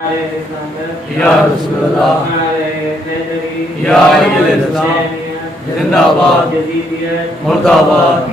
یا رسول اللہ یا علی الاسلام زندہ باد مرد آباد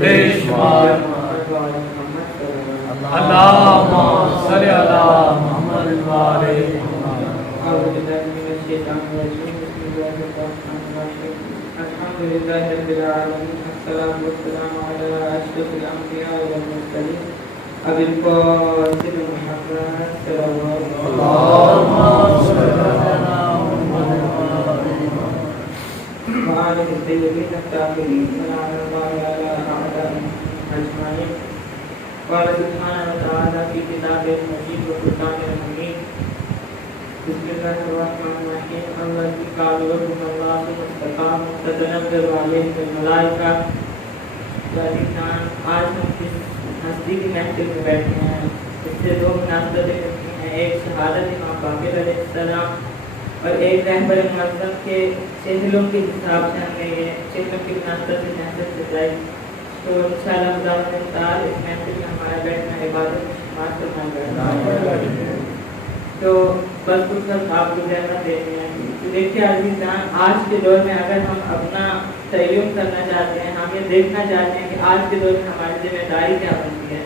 بے شمار اللہم صلی علی محمد وآلہ الحمدللہ رب العالمین الصلاة والسلام علی اشرف الانبیاء والمرسلین ابی القاسم محمد صلی اللہ وآلہ الطیبین الطاہرین سلام اللہ علی اعدائهم اجمعین قال سبحانہ وتعالی فی کتابہ المجید و فرقانہ المبین بسم اللہ الرحمن الرحیم الذی قال ربنا اللہ مستقام تتنزل علیہم الملائکہ آج ہم کس ہستی کی محفل میں بیٹھے ہیں اس سے دو مناسبتیں رکھی ہیں، ایک شہادت امام باقر علیہ السلام اور ایک رہبر معظم کے چہلوں کے حساب سے ہم نے یہ چہلوں کی مناسبت سے محفل سجائی، تو انشاءاللہ خدا تعالی اس محفل میں ہمارا بیٹھنا عبادت شمار فرمائے گا۔ تو بس کچھ سب آپ کو رہنا دیتے ہیں۔ تو دیکھیے عزیزان، آج کے دور میں اگر ہم اپنا تعین کرنا چاہتے ہیں، ہم یہ دیکھنا چاہتے ہیں کہ آج کے دور میں ہماری ذمہ داری کیا بنتی ہے،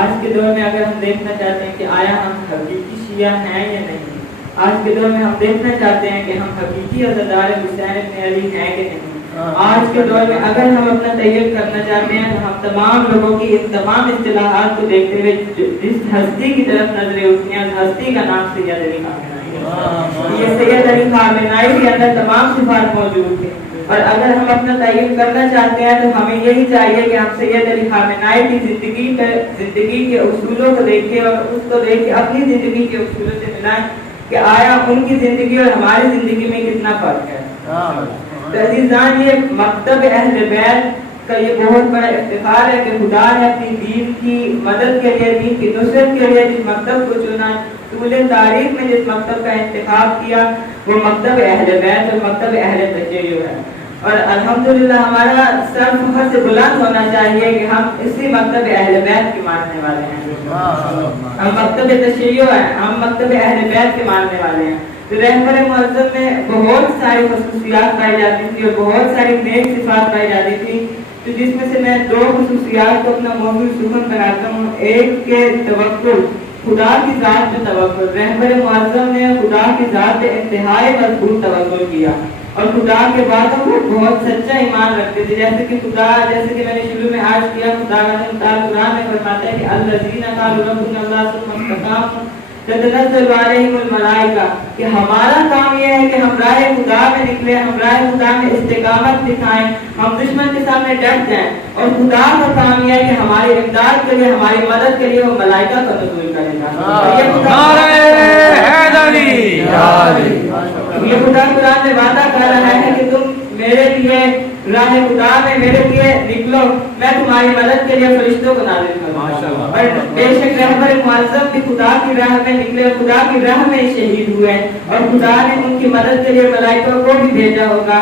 آج کے دور میں اگر ہم دیکھنا چاہتے ہیں کہ آیا ہم حقیقی شیعہ ہیں یا نہیں، آج کے دور میں ہم دیکھنا چاہتے ہیں کہ ہم حقیقی عزادار حسین ابن علی ہیں کہ نہیں، آج کے دور میں اگر ہم اپنا تعین کرنا چاہتے ہیں تو ہم تمام لوگوں کی ان تمام اصطلاحات کو دیکھتے ہوئے جس ہستی کی طرف نظریں اٹھتی ہیں، اس ہستی کا نام سید علی خامنہئی ہے۔ یہ سید علی خامنہئی کے اندر تمام صفات موجود ہیں، اور اگر ہم اپنا تعین کرنا چاہتے ہیں تو ہمیں یہی چاہیے کہ ہم سید علی خامنہئی کی زندگی کے اصولوں کو دیکھیں اور اس کو دیکھ کے اپنی زندگی کے اصولوں سے ملائیں کہ آیا ان کی زندگی اور ہماری زندگی میں کتنا فرق ہے۔ تو عزیزان، یہ مکتب اہل بیت کا یہ بہت بڑا افتخار ہے کہ خدا نے اپنی دین کی مدد کے لیے، دین کی نصرت کے لیے جس مکتب کو چنا، طول تاریخ میں جس مکتب کا انتخاب کیا وہ مکتب اہل بیت اور مکتب اہل تشیع ہے، اور الحمدللہ ہمارا سر فخر سے بلند ہونا چاہیے کہ ہم اسی مکتب اہل بیت کے ماننے والے ہیں، ہم مکتب تشیع ہیں، ہم مکتب اہل بیت کے ماننے والے ہیں۔ تو رہبر معظم میں بہت ساری خصوصیات پائی جاتی تھی اور بہت ساری نیک صفات پائی جاتی تھی، تو جس میں سے میں دو خصوصیات کو اپنا موضوع سخن بناتا ہوں۔ ایک کے توکل، خدا کی ذات پہ توکل، رہبر معظم نے خدا کی ذات پہ انتہائی مضبوط توکل کیا اور خدا کے باتوں کو بہت سچا ایمان رکھتے تھے، جیسے کہ میں نے شروع میں عرض کیا، خدا کا قرآن میں فرماتا ہے کہ الذین قالوا ربنا اللہ ثم استقاموا تتنزل علیہم الملائکہ، کہ ہمارا کام یہ ہے کہ ہم راہ خدا میں نکلیں، ہم راہ خدا میں استقامت دکھائیں، ہم دشمن کے سامنے ڈٹ جائیں، اور خدا کا کام یہ ہے کہ ہماری امداد کے لیے، ہماری مدد کے لیے وہ ملائکہ کا نزول کرے گا۔ یہ خدا قرآن میں وعدہ کر رہا ہے کہ تم میرے لیے راہ خدا میں میرے لیے نکلو، میں تمہاری مدد کے لیے فرشتوں کو نازل کروں گا۔ اور بے شک رہبر معظم بھی خدا کی راہ میں نکلے، خدا کی راہ میں شہید ہوئے، اور خدا نے ان کی مدد کے لیے ملائکوں کو بھی بھیجا ہوگا۔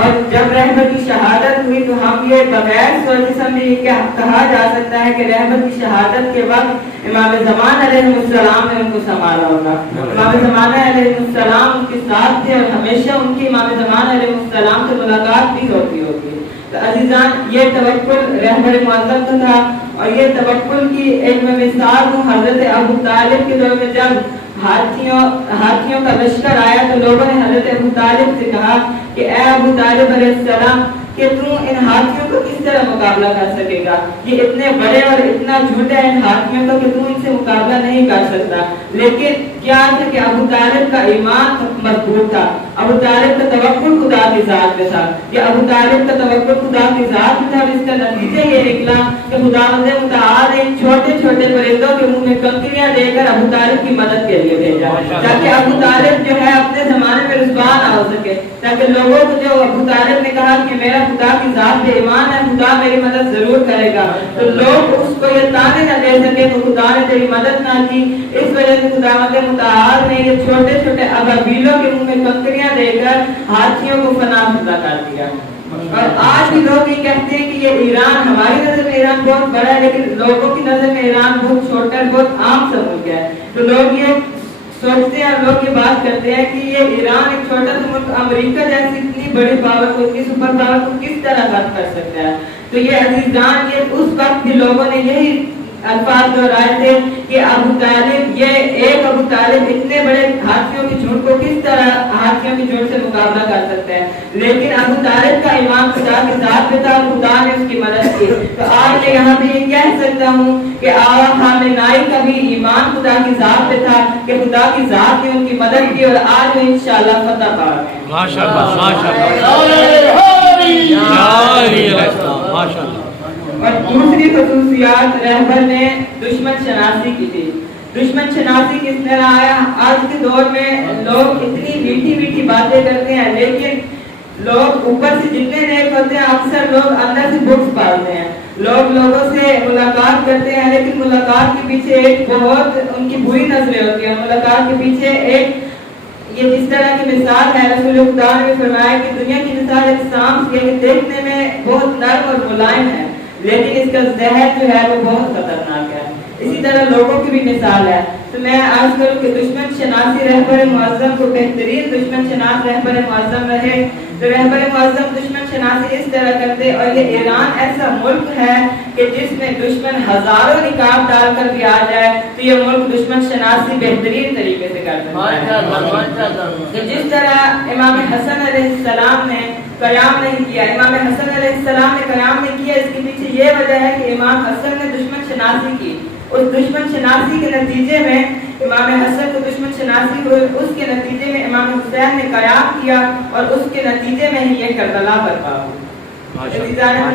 اور جب رہبر کی شہادت ہوئی تو ہم یہ بغیر سوچ سمجھے کہا جا سکتا ہے کہ رہبر کی شہادت کے وقت امام زمان علیہ السلام نے ان کو سنبھالا ہوگا، امام زمان علیہ السلام ان کے ساتھ تھے اور ہمیشہ ان کی امام زمان علیہ السلام سے ملاقات بھی ہوتی ہوگی۔ تو عزیزان، یہ توکل رہبر معظم کا تھا، اور یہ توکل کی ایک میں مثال ہوں حضرت ابو طالب کے دور میں جب ہاتھیوں کا لشکر آیا تو لوگوں نے حضرت ابو طالب سے کہا کہ اے ابو طالب علیہ السلام کہ تم ان ہاتھیوں کو کس طرح مقابلہ کر سکے گا، یہ اتنے بڑے اور اتنا جھوٹا ہے ان ہاتھیوں کا کہ تم ان سے مقابلہ نہیں کر سکتا۔ لیکن کیا تھا کہ ابو طالب کا ایمان مضبوط تھا، ابو طالب کا توکل خدا کی ذات میں تھا، یہ ابو طالب کا توکل خدا کی ذات میں تھا، اور اس کا نتیجہ یہ نکلا کہ خدا متعال ان چھوٹے چھوٹے پرندوں کے منہ میں کنکریاں دے کر ابو طالب کی مدد کے لیے بھیجا، تاکہ ابو طالب جو ہے اپنے زمانے میں رسوا نہ ہو سکے، تاکہ لوگوں کو جو ابو طالب نے کہا کہ میرا خدا کی ذات پہ ایمان ہے، خدا میری مدد ضرور کرے گا، تو لوگ اس کو یہ تانے نہ دے سکے تو خدا نے تیری مدد نہ کی، اس وجہ سے خدا متعال نے یہ چھوٹے چھوٹے ابابیلوں کے منہ میں کنکریاں دے کر ہاتھیوں کو فنا کر دیا۔ اور آج بھی لوگ یہ کہتے ہیں کہ یہ ایران، ہماری نظر میں ایران بہت بڑا ہے، لیکن لوگوں کی نظر میں ایران بہت چھوٹا ہے، بہت عام سا ملک ہے. تو لوگ یہ سوچتے ہیں اور لوگ یہ بات کرتے ہیں کہ یہ ایران ایک چھوٹا سا ملک امریکہ جیسی اتنی بڑی پاور کو، اتنی سپر پاور کو کس طرح ختم کر سکتا ہے. تو یہ عزیزان، یہ اس وقت بھی لوگوں نے یہی الفاظ دہرائے تھے کہ ابو طالب، یہ ایک ابو طالب اتنے بڑے ہاتھیوں کی جھنڈ کو کس طرح ہاتھیوں کی جھنڈ سے مقابلہ کر سکتا ہے. لیکن ابو طالب کا ایمان خدا کے ساتھ پہ تھا، خدا نے اس کی مدد کی. تو آج میں یہاں پہ یہ کہہ سکتا ہوں کہ آغا خامنہئی کا بھی ایمان خدا کی ذات پہ تھا کہ خدا کی ذات نے ان کی مدد کی، اور آج وہ انشاءاللہ فتح پا گئے. ماشاءاللہ ماشاءاللہ. اور دوسری خصوصیات رہبر نے دشمن شناسی کی تھی. دشمن شناسی کس طرح آیا؟ آج کے دور میں لوگ اتنی میٹھی میٹھی باتیں کرتے ہیں، لیکن لوگ اوپر سے جتنے نیک ہوتے ہیں اکثر لوگ اندر سے بغض پالتے ہیں. لوگ لوگوں سے ملاقات کرتے ہیں، لیکن ملاقات کے پیچھے ایک بہت ان کی بری نظریں ہوتی ہیں. ملاقات کے پیچھے ایک، یہ جس طرح کی مثال ہے، رسول خدا نے فرمایا کہ دنیا کی مثال ایک سانپ کی، دیکھنے میں بہت نرم اور ملائم ہے، لیکن اس کا زہر جو ہے وہ بہت خطرناک ہے. اسی طرح لوگوں کی بھی مثال ہے. تو میں عرض کروں کہ دشمن شناسی رہبر معظم کو بہترین دشمن شناس رہبر معظم رہے. تو رہبر معظم دشمن شناسی اس طرح کرتے، اور یہ ایران ایسا ملک ہے کہ جس میں دشمن ہزاروں نقاب ڈال کر بھی آ جائے تو یہ ملک دشمن شناسی بہترین طریقے سے کرتا ہے. جس طرح امام حسن علیہ السلام نے قیام نہیں کیا، امام حسن علیہ السلام نے قیام نہیں کیا، اس کے پیچھے یہ وجہ ہے کہ امام حسن نے دشمن شناسی کی. اس دشمن شناسی کے نتیجے میں امام حسن کو دشمن شناسی ہوئی، اس کے نتیجے میں امام حسین نے قیام کیا، اور اس کے نتیجے میں ہی یہ کربلا برپا ہوئی.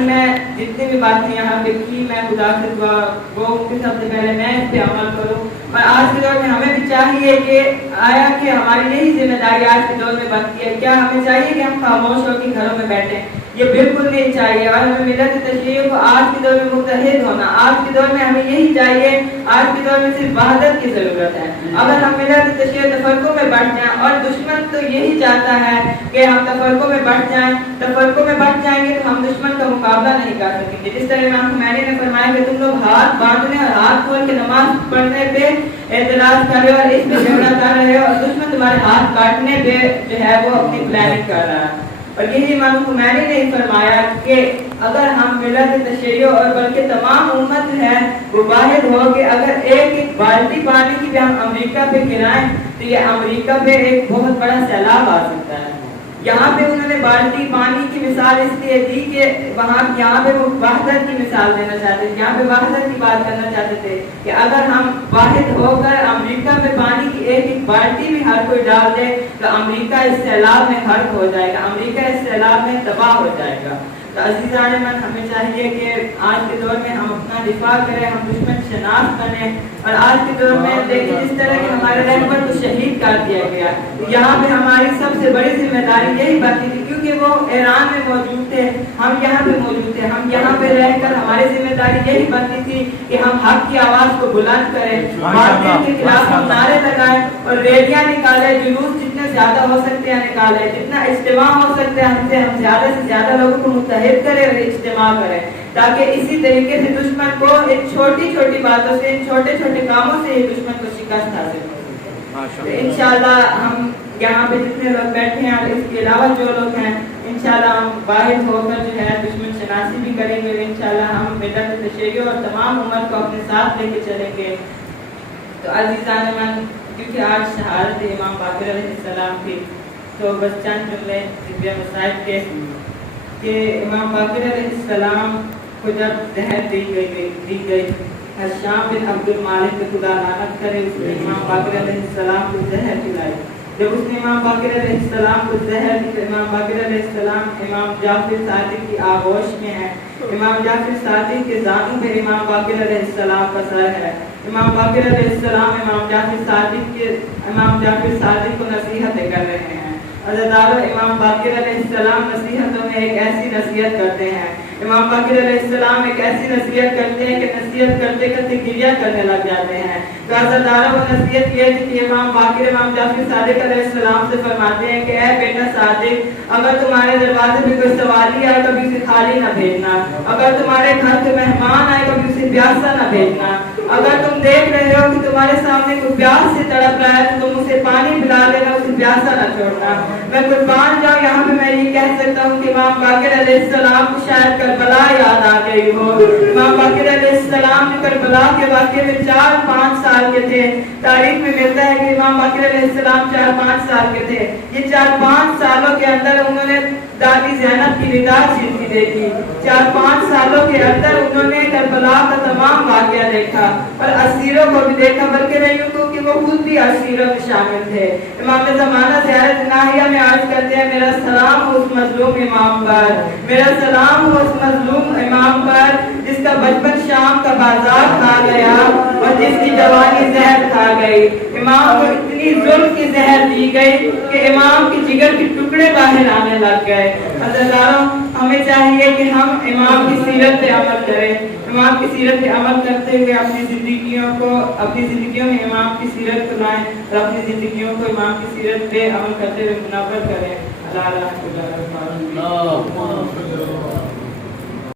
میں جتنی بھی باتیں یہاں پہ کی، میں خدا سے دعا گو کہ سب سے پہلے میں اس پہ عمل کروں. اور آج کے دور میں ہمیں بھی چاہیے کہ آیا کہ ہماری یہی ذمہ داری آج کے دور میں بنتی ہے. کیا ہمیں چاہیے کہ ہم خاموش ہو کے گھروں میں بیٹھیں؟ یہ بالکل نہیں چاہیے. اور ہمیں ملت تشیع کو آج کے دور میں متحد ہونا، آج کے دور میں ہمیں یہی چاہیے. آج کے دور میں صرف وحدت کی ضرورت ہے. اگر ہم ملت تشیع تفرقوں میں بٹ جائیں، اور دشمن تو یہی چاہتا ہے کہ ہم تفرقوں میں بٹ جائیں، تفرقوں میں بٹ جائیں گے تو ہم دشمن کا مقابلہ نہیں کر سکیں گے. جس طرح امام خمینی نے فرمایا کہ تم لوگ ہاتھ باندھنے اور ہاتھ کھول کے نماز پڑھنے پہ اعتراض کر رہے ہو اور اس پہ جھگڑا کر رہے ہو، اور دشمن تمہارے ہاتھ کاٹنے پہ جو ہے وہ اپنی پلاننگ کر رہا ہے. اور یہی امام خمینی نے فرمایا کہ اگر ہم ملت تشیع اور بلکہ تمام امت ہے وہ واحد ہو کہ اگر ایک ایک بالٹی پانی کی بھی ہم امریکہ پہ گرائیں تو یہ امریکہ پہ ایک بہت بڑا سیلاب آ سکتا ہے. یہاں پہ انہوں نے بالٹی پانی کی مثال اس لیے دی کہ یہاں پہ وہ وحدت کی مثال دینا چاہتے تھے، یہاں پہ وحدت کی بات کرنا چاہتے تھے کہ اگر ہم واحد ہو کر امریکہ میں پانی کی ایک ایک بالٹی بھی ہر کوئی ڈال دے تو امریکہ اس سیلاب میں غرق ہو جائے گا، امریکہ اس سیلاب میں تباہ ہو جائے گا. تو عزیزان من، ہمیں چاہیے کہ آج کے دور میں ہم اپنا دفاع کریں، ہم دشمن شناس بنیں. اور آج کے دور میں دیکھیں جس طرح کہ ہمارے رہبر کو شہید کر دیا گیا، یہاں پہ ہماری سب سے بڑی ذمہ داری یہی بنتی تھی، کیونکہ وہ ایران میں موجود تھے، ہم یہاں پہ موجود تھے. ہم یہاں پہ رہ کر ہماری ذمہ داری یہی بنتی تھی کہ ہم حق کی آواز کو بلند کریں، باطل کے خلاف ہم نعرے لگائیں اور ریلیاں نکالیں، جلوس جتنے زیادہ ہو سکتے ہیں نکالیں، جتنا اجتماع ہو سکتا ہے ہم زیادہ سے زیادہ لوگوں کو متحد کریں اور اجتماع کریں، تاکہ اسی طریقے سے دشمن کو ایک چھوٹی چھوٹی باتوں سے، ان چھوٹے چھوٹے کاموں سے ہی دشمن کو شکست حاصل ہو سکے. انشاءاللہ ہم یہاں پہ جتنے لوگ بیٹھے ہیں اور اس کے علاوہ جو لوگ ہیں، انشاءاللہ ہم واحد ہو کر جو ہے دشمن شناسی بھی کریں گے. انشاءاللہ ہم ملت تشیع اور تمام امت کو اپنے ساتھ لے کے چلیں گے. تو عزیزان من، کیونکہ آج شہادت امام باقر علیہ السلام تھی، تو بس چند جملے ذکر مصائب کے کہ امام باقر علیہ السلام کو جب زہر دی گئی حشام بن عبد المالک کو خدا لعنت کرے، اس نے امام باقر علیہ السلام کو زہر پلائی. جب اس نے امام باقر علیہ السلام کو زہر دی تو امام باقر علیہ السلام امام جعفر صادق کی آغوش میں ہے. امام جعفر صادق کے زانوں پہ امام باقر علیہ السلام کا سر ہے. امام باقر علیہ السلام امام جعفر صادق کو نصیحتیں کر رہے ہیں. عزیزانو، امام باقر علیہ السلام نصیحتوں میں ایک ایسی نصیحت کرتے ہیں، امام باقر علیہ السلام ایک ایسی نصیحت کرتے ہیں کہ نصیحت کرتے کرتے گریہ کرنے لگ جاتے ہیں۔ تو عزیزانو، وہ نصیحت یہ تھی کہ امام باقر امام جعفر صادق علیہ السلام سے فرماتے ہیں کہ اے بیٹا صادق، اگر تمہارے دروازے پہ کوئی سوالی آئے کبھی اسے خالی نہ بھیجنا، اگر تمہارے گھر پہ مہمان آئے کبھی اسے پیاسا نہ بھیجنا، اگر تم دیکھ رہے ہو کہ تمہارے سامنے کوئی پیاس سے تڑپ رہا ہے تو تم اسے پانی پلا لینا، اسے پیاسا نہ چھوڑنا۔ میں قربان جاؤں، یہاں پہ میں یہ کہہ سکتا ہوں کہ امام باقر علیہ السلام کو شاید کربلا یاد آ گئی ہو۔ امام باقر علیہ السلام جو کربلا کے واقعے میں 4-5 سال کے تھے، تاریخ میں ملتا ہے کہ امام باقر علیہ السلام 4-5 سال کے تھے۔ یہ 4-5 سالوں کے اندر انہوں نے دادی زینب کی رضا چھینتی دیکھی، 4-5 سالوں کے اندر انہوں نے کربلا کا تمام واقعہ دیکھا اور اسیروں کو بھی دیکھا، بلکہ نہیں یوں کہ وہ خود بھی اسیروں میں شامل تھے۔ امام زمانہ زیارت ناہیہ میں عرض کرتے ہیں، میرا سلام ہو اس مظلوم امام پر، میرا سلام ہو اس مظلوم امام پر جس کا بچپن شام کا بازار کھا گیا اور جس کی جوانی زہر کھا گئی۔ امام کو اتنی ظلم کی زہر دی گئی کہ امام کی جگر کے ٹکڑے باہر آنے لگ گئے۔ عزیزانو، ہمیں چاہیے کہ ہم امام کی سیرت پہ عمل کریں، امام کی سیرت پہ عمل کرتے ہوئے اپنی زندگیوں میں امام کی سیرت کو لائیں اور اپنی زندگیوں کو امام کی سیرت پہ عمل کرتے ہوئے منور کریں۔ اللہ